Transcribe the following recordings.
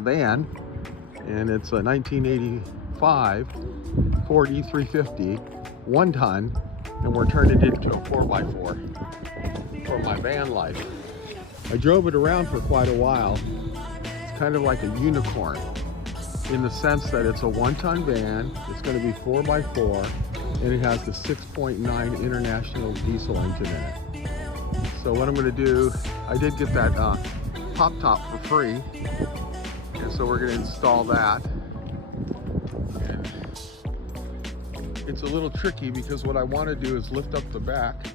van, and it's a 1985 Ford E350, 1 ton, and we're turning it into a 4x4 for my van life. I drove it around for quite a while. It's kind of like a unicorn in the sense that it's a 1-ton van. It's going to be 4x4, and it has the 6.9 international diesel engine in it. So what I'm going to do, I did get that pop top for free, and so we're going to install that. And it's a little tricky because what I want to do is lift up the back.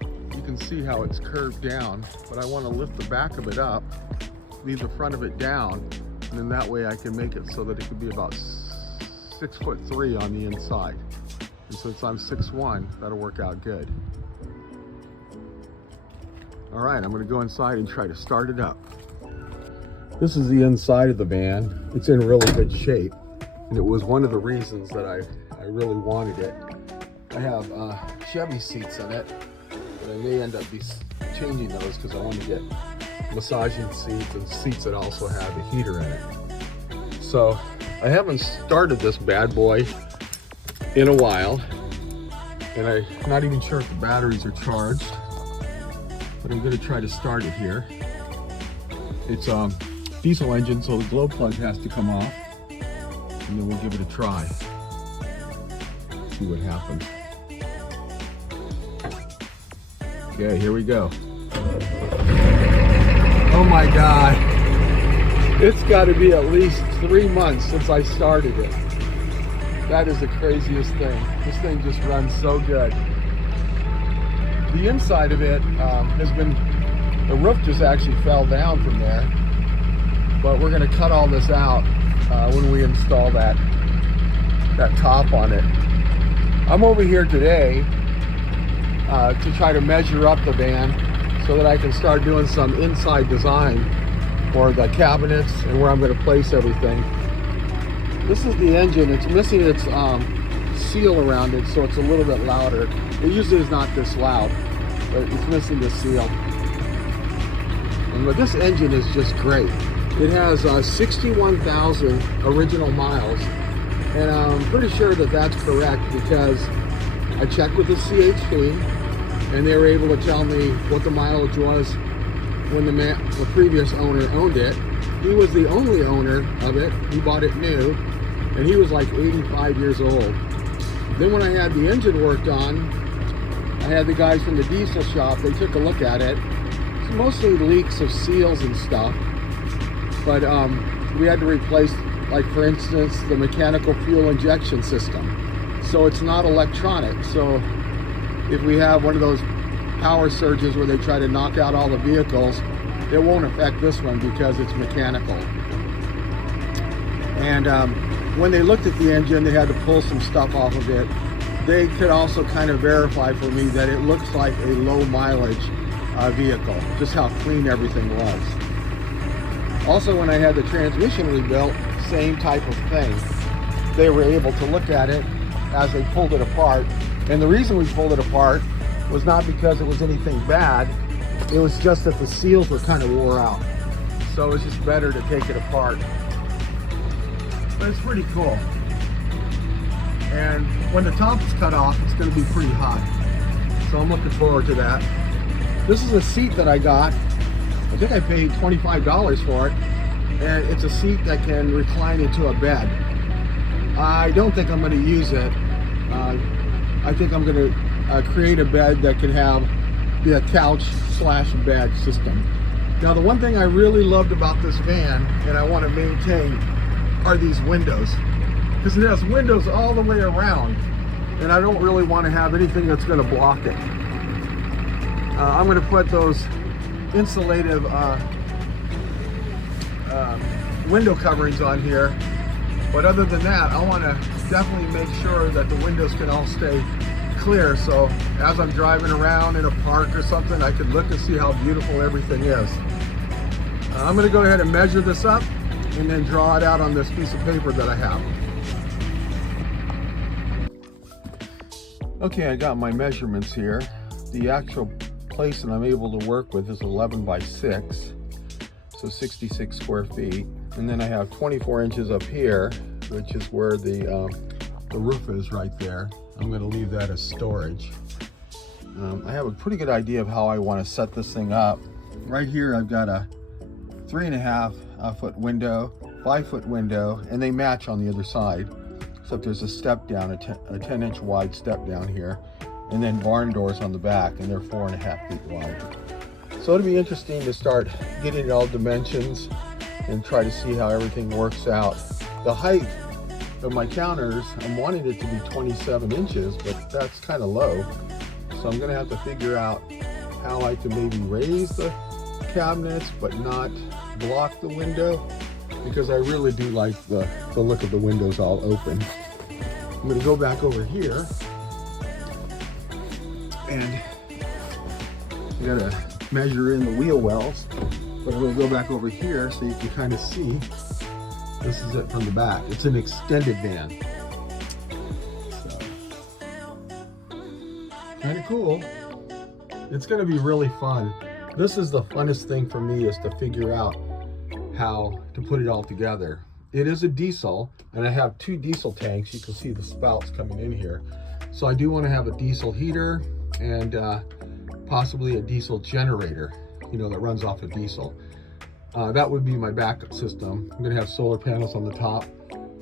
You can see how it's curved down, but I want to lift the back of it up, leave the front of it down, and then that way I can make it so that it could be about 6'3" on the inside. And since I'm 6'1", that'll work out good. All right, I'm gonna go inside and try to start it up. This is the inside of the van. It's in really good shape, and it was one of the reasons that I really wanted it. I have Chevy seats in it, but I may end up changing those because I want to get massaging seats and seats that also have a heater in it. So I haven't started this bad boy in a while, and I'm not even sure if the batteries are charged, but I'm going to try to start it here. It's a diesel engine, so the glow plug has to come off, and then we'll give it a try. See what happens. Okay, here we go. Oh my God. It's got to be at least 3 months since I started it. That is the craziest thing. This thing just runs so good. The inside of it has been, the roof just actually fell down from there, but we're going to cut all this out when we install that top on it. I'm over here today to try to measure up the van so that I can start doing some inside design for the cabinets and where I'm going to place everything. This is the engine. It's missing its seal around it, so it's a little bit louder. It usually is not this loud, but it's missing the seal. But this engine is just great. It has 61,000 original miles, and I'm pretty sure that that's correct because I checked with the CHP, and they were able to tell me what the mileage was when the previous owner owned it. He was the only owner of it. He bought it new, and he was like 85 years old. Then when I had the engine worked on, I had the guys from the diesel shop, they took a look at it. It's mostly leaks of seals and stuff, but we had to replace, like for instance, the mechanical fuel injection system. So it's not electronic. So if we have one of those power surges where they try to knock out all the vehicles, it won't affect this one because it's mechanical. And when they looked at the engine, they had to pull some stuff off of it. They could also kind of verify for me that it looks like a low mileage vehicle, just how clean everything was. Also, when I had the transmission rebuilt, same type of thing. They were able to look at it as they pulled it apart. And the reason we pulled it apart was not because it was anything bad. It was just that the seals were kind of wore out. So it was just better to take it apart. But it's pretty cool. And when the top is cut off, it's going to be pretty hot. So I'm looking forward to that. This is a seat that I got. I think I paid $25 for it. And it's a seat that can recline into a bed. I don't think I'm going to use it. I think I'm going to create a bed that can have the couch/bed system. Now, the one thing I really loved about this van, and I want to maintain, are these windows. Because it has windows all the way around, and I don't really want to have anything that's going to block it. I'm going to put those insulative window coverings on here, but other than that, I want to definitely make sure that the windows can all stay clear, so as I'm driving around in a park or something, I can look and see how beautiful everything is. I'm going to go ahead and measure this up and then draw it out on this piece of paper that I have. Okay, I got my measurements here. The actual place that I'm able to work with is 11 by 6, so 66 square feet. And then I have 24 inches up here, which is where the roof is right there. I'm going to leave that as storage. I have a pretty good idea of how I want to set this thing up. Right here I've got a 3.5 foot window, 5-foot window, and they match on the other side. Except there's a step down, a 10-inch wide step down here, and then barn doors on the back, and they're 4.5 feet wide. So it'll be interesting to start getting all dimensions and try to see how everything works out. The height of my counters, I'm wanting it to be 27 inches, but that's kind of low. So I'm gonna have to figure out how I can maybe raise the cabinets, but not block the window, because I really do like the look of the windows all open. I'm gonna go back over here, and I gotta measure in the wheel wells, but I'm gonna go back over here so you can kind of see. This is it from the back. It's an extended van. So, kind of cool. It's gonna be really fun. This is the funnest thing for me, is to figure out how to put it all together. It is a diesel, and I have 2 diesel tanks. You can see the spouts coming in here. So I do want to have a diesel heater and possibly a diesel generator, you know, that runs off of diesel. That would be my backup system. I'm gonna have solar panels on the top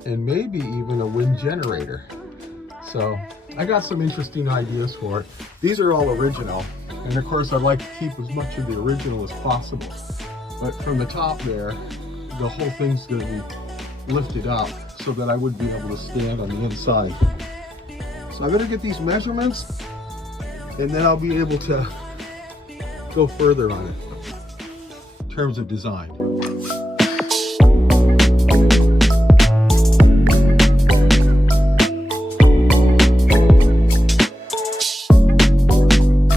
and maybe even a wind generator. So I got some interesting ideas for it. These are all original, and of course I'd like to keep as much of the original as possible. But from the top there, the whole thing's gonna be lifted up so that I would be able to stand on the inside. So I'm gonna get these measurements, and then I'll be able to go further on it in terms of design.